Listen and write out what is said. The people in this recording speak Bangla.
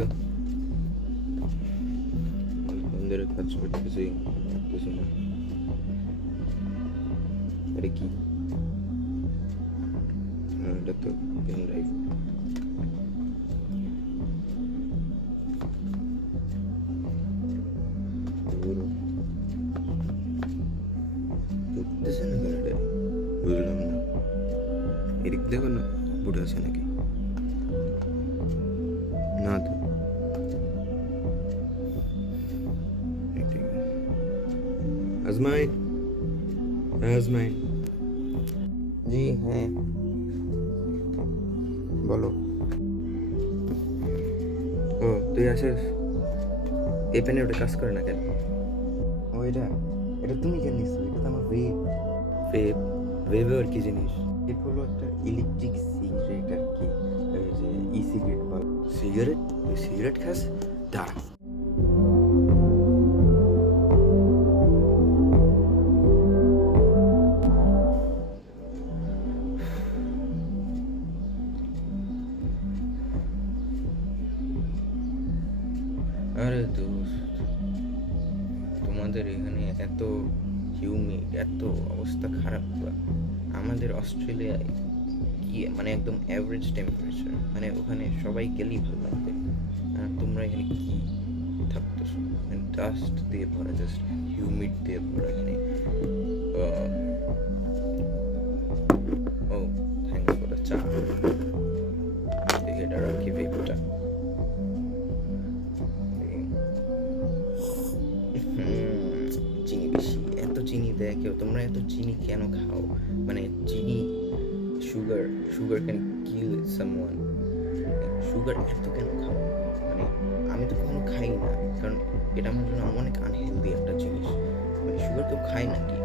তো ধরে কাজ করতেছি, করতেছি না। এটা কি? এটা তো পেন ড্রাইভ। করতেছে না কেন এটা? বুঝলাম না। এদিক দেখো না, বুড়ো আছে নাকি? না তো। আজমাইন, আজমাইন। জি হ্যাঁ, বলো। ও তুই আসিস? এই পেনে ওটা কাজ করে না কেন? ও এটা এটা তুমি কেন নিচ্ছ? এটা তো আমার ওয়েব। ওয়েব? ওয়েবে আর কি জিনিস? এটা হলো একটা ইলেকট্রিক সিগারেট আর কি, ওই যে ই সিগারেট বল। সিগারেট? তুই সিগারেট খাস? দাঁড়া। আরে দোস্ত, তোমাদের এখানে এত হিউমিড, এত অবস্থা খারাপ। আমাদের অস্ট্রেলিয়ায় কি মানে একদম অ্যাভারেজ টেম্পারেচার, মানে ওখানে সবাই গেলেই ভালো লাগবে। আর তোমরা এখানে কি থাকতেছো? ডাস্ট দিয়ে ভরা, জাস্ট হিউমিড দিয়ে ভরা এখানে। ও থ্যাংকস ফর দ্য চা। দেখে এটা রাখি ভেবটা। চিনি বেশি, এত চিনি দেয় কেউ? তোমরা এত চিনি কেন খাও? মানে চিনি, সুগার, সুগার ক্যান কিল সামওয়ান। সুগার এত কেন খাও? মানে আমি তো কখনো খাই না, কারণ এটা আমার জন্য অনেক আনহেলদি একটা জিনিস। মানে সুগার কেউ খায় নাকি?